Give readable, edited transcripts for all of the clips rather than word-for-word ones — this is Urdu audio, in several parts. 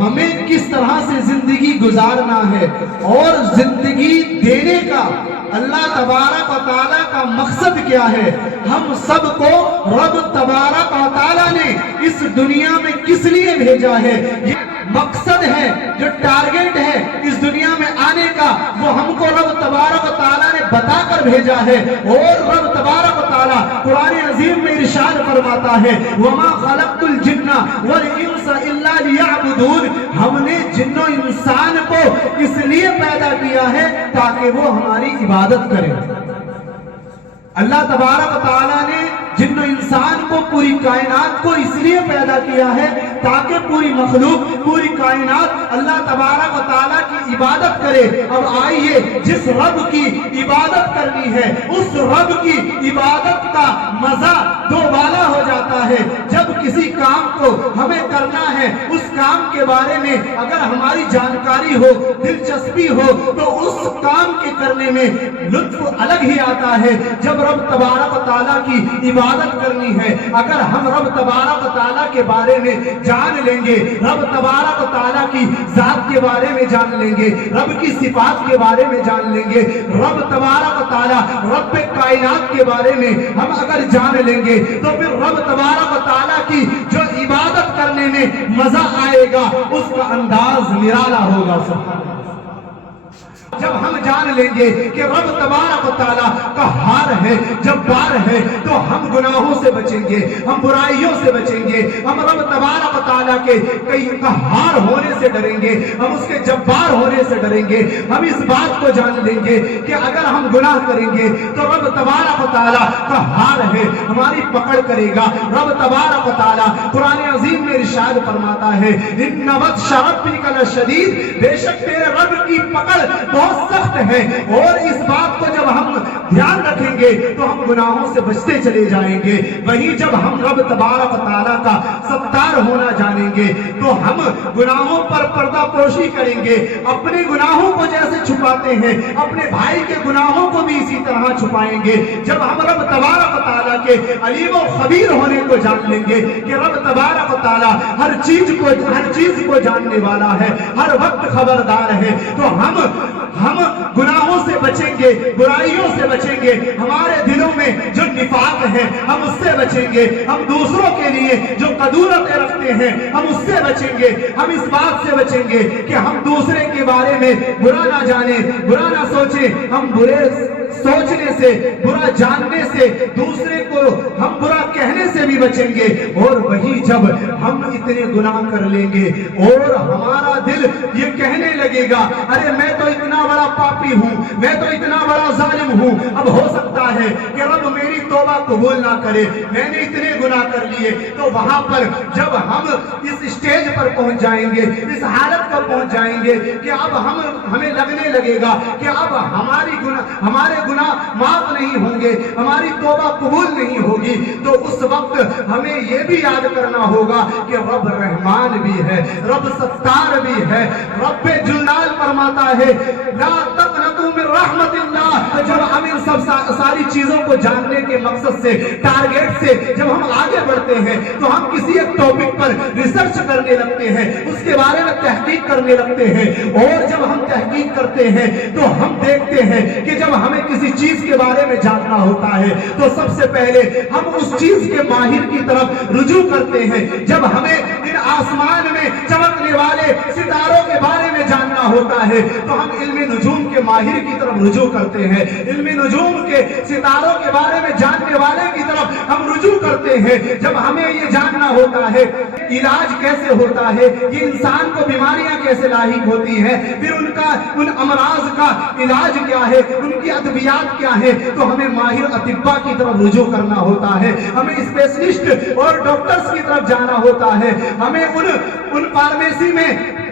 ہمیں کس طرح سے زندگی گزارنا ہے اور زندگی دینے کا اللہ تبارک و تعالیٰ کا مقصد کیا ہے، ہم سب کو رب تبارک و تعالیٰ نے اس دنیا میں کس لیے بھیجا ہے، یہ مقصد ہے، جو ٹارگٹ ہے اس دنیا میں آنے کا، وہ ہم کو رب تبارک و تعالیٰ نے بتا کر بھیجا ہے۔ اور رب تبارک و تعالیٰ قرآن عظیم میں ارشاد فرماتا ہے وَمَا خَلَقْتُ الْجِنَّ وَالْإِنسَ إِلَّا لِيَعْبُدُونَ، ہم نے جن و انسان کو اس لیے پیدا کیا ہے تاکہ وہ ہماری عبادت کریں۔ اللہ تبارک و تعالیٰ نے جن و انسان کو، پوری کائنات کو اس لیے پیدا کیا ہے تاکہ پوری مخلوق، پوری کائنات اللہ تبارک و تعالیٰ کی عبادت کرے۔ اب آئیے، جس رب کی عبادت کرنی ہے اس رب کی عبادت کا مزہ دو بالا ہو جاتا ہے جب کسی کام کو ہمیں کرنا ہے، اس کام کے بارے میں اگر ہماری جانکاری ہو، دلچسپی ہو، تو اس کام کے کرنے میں لطف الگ ہی آتا ہے۔ جب رب تبارک و تعالیٰ کی عبادت کرنی ہے، اگر ہم رب تبارک و تعالیٰ کے بارے میں جان لیں گے، رب تبارک و تعالیٰ کی ذات کے بارے میں جان لیں گے، رب کی صفات کے بارے میں جان لیں گے، رب تبارک و تعالیٰ رب کائنات کے بارے میں ہم اگر جان لیں گے، تو پھر رب تبارک و تعالیٰ کی جو عبادت کرنے میں مزہ آئے گا اس کا انداز نرالا ہوگا۔ سبحان اللہ۔ جب ہم جان لیں گے کہ رب تبارک و تعالیٰ قہار ہے، جبار ہے، تو ہم گناہوں سے بچیں گے، ہم برائیوں سے بچیں گے، ہم رب تبارک و تعالیٰ کے کئی قہار ہونے سے ڈریں گے، ہم اس کے جبار ہونے سے ڈریں گے۔ ہم اس بات کو جان لیں گے کہ اگر ہم گناہ کریں گے تو رب تبارک و تعالیٰ قہار ہے، ہماری پکڑ کرے گا۔ رب تبارک و تعالیٰ قرآن عظیم میں ارشاد فرماتا ہے ان بطش ربک لشدید، بے شک تیرے رب کی پکڑ بہت سخت ہے۔ اور اس بات کو جب ہم دھیان رکھیں گے تو ہم گناہوں سے بچتے چلے جائیں گے۔ وہیں جب ہم رب تبارک و تعالیٰ کا ستار ہونا جانیں گے تو ہم گناہوں پر پردہ پوشی کریں گے، اپنے گناہوں کو جیسے چھپاتے ہیں اپنے بھائی کے گناہوں کو بھی اسی طرح چھپائیں گے۔ جب ہم رب تبارک و تعالیٰ کے علیم و خبیر ہونے کو جان لیں گے کہ رب تبارک و تعالیٰ ہر چیز کو جاننے والا ہے، ہر وقت خبردار ہے، تو ہم گناہوں سے بچیں گے، برائیوں سے بچیں گے، ہمارے دلوں میں جو نفاق ہے ہم اس سے بچیں گے، ہم دوسروں کے لیے جو قدورتیں رکھتے ہیں ہم اس سے بچیں گے، ہم اس بات سے بچیں گے کہ ہم دوسرے کے بارے میں برا نہ جانیں، برا نہ سوچیں، ہم برے سوچنے سے، برا جاننے سے، دوسرے کو ہم برا کہنے سے بھی بچیں گے۔ اور وہی جب ہم اتنے گناہ کر لیں گے اور ہمارا دل یہ کہنے لگے گا ارے میں تو اتنا بڑا پاپی ہوں، میں تو اتنا بڑا ظالم ہوں، اب ہو سکتا ہے کہ رب میری توبہ قبول نہ کرے، میں نے اتنے گناہ کر لیے، تو وہاں پر جب ہم اس اسٹیج پر پہنچ جائیں گے، اس حالت پر پہنچ جائیں گے کہ اب ہمیں لگنے لگے گا کہ اب ہمارے گناہ معاف نہیں ہوں گے، ہماری توبہ قبول نہیں ہوگی، تو اس وقت ہمیں یہ بھی یاد کرنا ہوگا کہ رب رحمان بھی ہے، رب ستار بھی ہے۔ رب جلال فرماتا ہے لا تقنطوا من رحمت اللہ۔ جب ہم ان سب ساری چیزوں کو جاننے کے مقصد سے، ٹارگیٹ سے جب ہم آگے بڑھتے ہیں تو ہم کسی ایک ٹاپک پر ریسرچ کرنے لگتے ہیں، اس کے بارے میں تحقیق کرنے لگتے ہیں، اور جب ہم تحقیق کرتے ہیں تو ہم دیکھتے ہیں کہ جب ہمیں کسی چیز کے بارے میں جاننا ہوتا ہے تو سب سے پہلے ہم اس چیز کے ماہر کی طرف رجوع کرتے ہیں۔ جب ہمیں ان آسمان میں چمکنے والے ستاروں کے بارے میں جاننا ہوتا ہے تو ہم علم نجوم کے ماہر کی طرف رجوع کرتے ہیں، علم نجوم کے ستاروں کے بارے میں جاننے والے کی طرف ہم رجوع کرتے ہیں۔ جب ہمیں یہ جاننا ہوتا ہے علاج کیسے ہوتا ہے، یہ انسان کو بیماریاں کیسے لاحق ہوتی ہیں، پھر ان امراض کا علاج کیا ہے، ان کی ادویات کیا ہے، تو ہمیں ماہر اطباء کی طرف رجوع کرنا ہوتا ہے، ہمیں اسپیشلسٹ اور ڈاکٹرز کی طرف جانا ہوتا ہے، ہمیں ان فارمیسی میں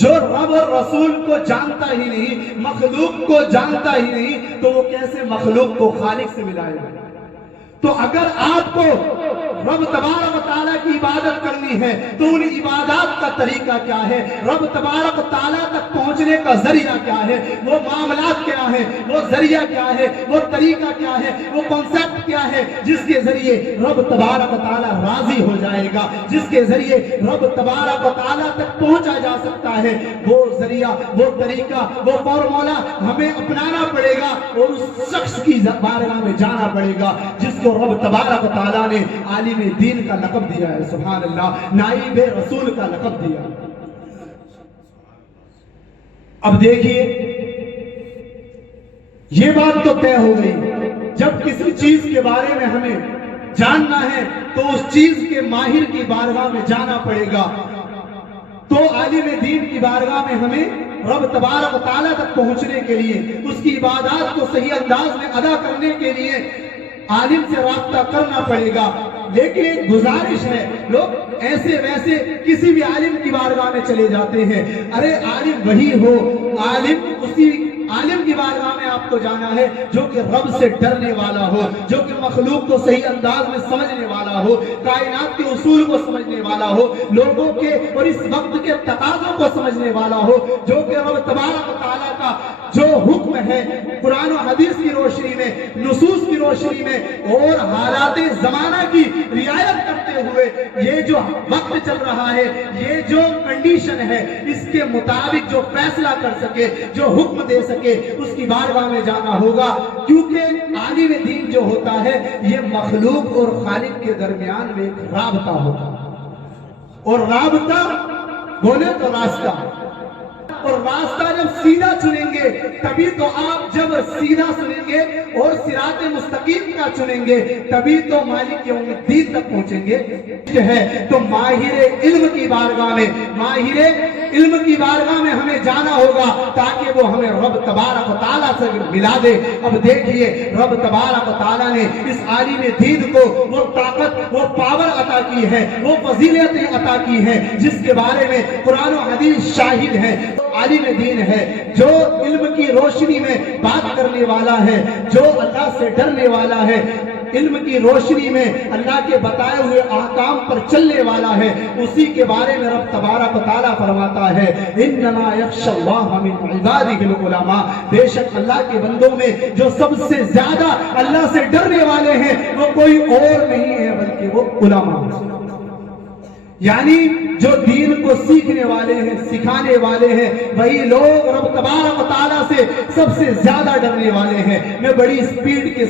جو رب اور رسول کو جانتا ہی نہیں، مخلوق کو جانتا ہی نہیں، تو وہ کیسے مخلوق کو خالق سے ملائے گا؟ تو اگر آپ کو رب تبارک و تعالیٰ کی عبادت کرنی ہے تو ان عبادات کا طریقہ کیا ہے، رب تبارک و تعالیٰ تک پہنچنے کا ذریعہ کیا ہے، وہ معاملات کیا ہے، وہ ذریعہ کیا ہے، وہ طریقہ کیا ہے، وہ کنسپٹ کیا ہے جس کے ذریعے رب تبارک و تعالیٰ راضی ہو جائے گا، جس کے ذریعے رب تبارک و تعالیٰ تک پہنچا جا سکتا ہے، وہ ذریعہ، وہ طریقہ، وہ فارمولا ہمیں اپنانا پڑے گا اور اس شخص کی بارگاہ میں جانا پڑے گا جس کو رب تبارک و تعالیٰ نے عالم دین کا لقب دیا ہے، سبحان اللہ، نائب رسول کا لقب دیا۔ اب دیکھیے یہ بات تو طے ہو گئی، جب کسی چیز کے بارے میں ہمیں جاننا ہے تو اس چیز کے ماہر کی بارگاہ میں جانا پڑے گا، تو عالم دین کی بارگاہ میں ہمیں رب تبارک و تعالیٰ تک پہنچنے کے لیے، اس کی عبادات کو صحیح انداز میں ادا کرنے کے لیے عالم سے رابطہ کرنا پڑے گا۔ لیکن ایک گزارش ہے، لوگ ایسے ویسے کسی بھی عالم کی بارگاہ میں چلے جاتے ہیں، ارے عالم وہی ہو، عالم اسی عالم کی بارگاہ میں آپ کو جانا ہے جو کہ رب سے ڈرنے والا ہو، جو کہ مخلوق کو صحیح انداز میں سمجھنے والا ہو، کائنات کے اصول کو سمجھنے والا ہو، لوگوں کے اور اس وقت کے تقاضوں کو سمجھنے والا ہو، جو کہ رب تبارک و تعالیٰ کا جو حکم ہے قرآن و حدیث کی روشنی میں، نصوص کی روشنی میں اور حالات زمانہ کی رعایت کرتے ہوئے یہ جو وقت چل رہا ہے، یہ جو کنڈیشن ہے، اس کے مطابق جو فیصلہ کر سکے، جو حکم دے سکے، اس کی بارگاہ میں جانا ہوگا، کیونکہ عالم دین جو ہوتا ہے یہ مخلوق اور خالق کے درمیان میں ایک رابطہ ہوتا ہے، اور رابطہ بولے تو راستہ، اور راستہ جب سیدھا چنیں گے تبھی تو آپ جب سیدھا چنیں گے اور صراط مستقیم کا چنیں گے تبھی تو مالک یوم الدین تک پہنچیں گے۔ ہے تو ماہر علم کی بارگاہ میں، ماہر علم کی بارگاہ میں ہمیں جانا ہوگا تاکہ وہ ہمیں رب تبارک و تعالیٰ سے ملا دے۔ اب دیکھیے رب تبارک و تعالیٰ نے اس عالم دین کو وہ طاقت، وہ پاور عطا کی ہے، وہ فضیلتیں عطا کی ہیں جس کے بارے میں قرآن و حدیث شاہد ہے۔ عالم دین ہے جو علم کی روشنی میں بات کرنے والا ہے، جو اللہ سے ڈرنے والا ہے، علم کی روشنی میں اللہ کے بتائے ہوئے احکام پر چلنے والا ہے، اسی کے بارے میں رب تبارک و تعالیٰ فرماتا ہے انما یخشی اللہ من عبادہ العلماء، بے شک اللہ کے بندوں میں جو سب سے زیادہ اللہ سے ڈرنے والے ہیں وہ کوئی اور نہیں ہے بلکہ وہ علماء، یعنی جو دین کو سیکھنے والے ہیں، سکھانے والے ہیں، وہی لوگ رب تبارک و تعالیٰ سے سب سے زیادہ ڈرنے والے ہیں۔ میں بڑی سپیڈ کے ساتھ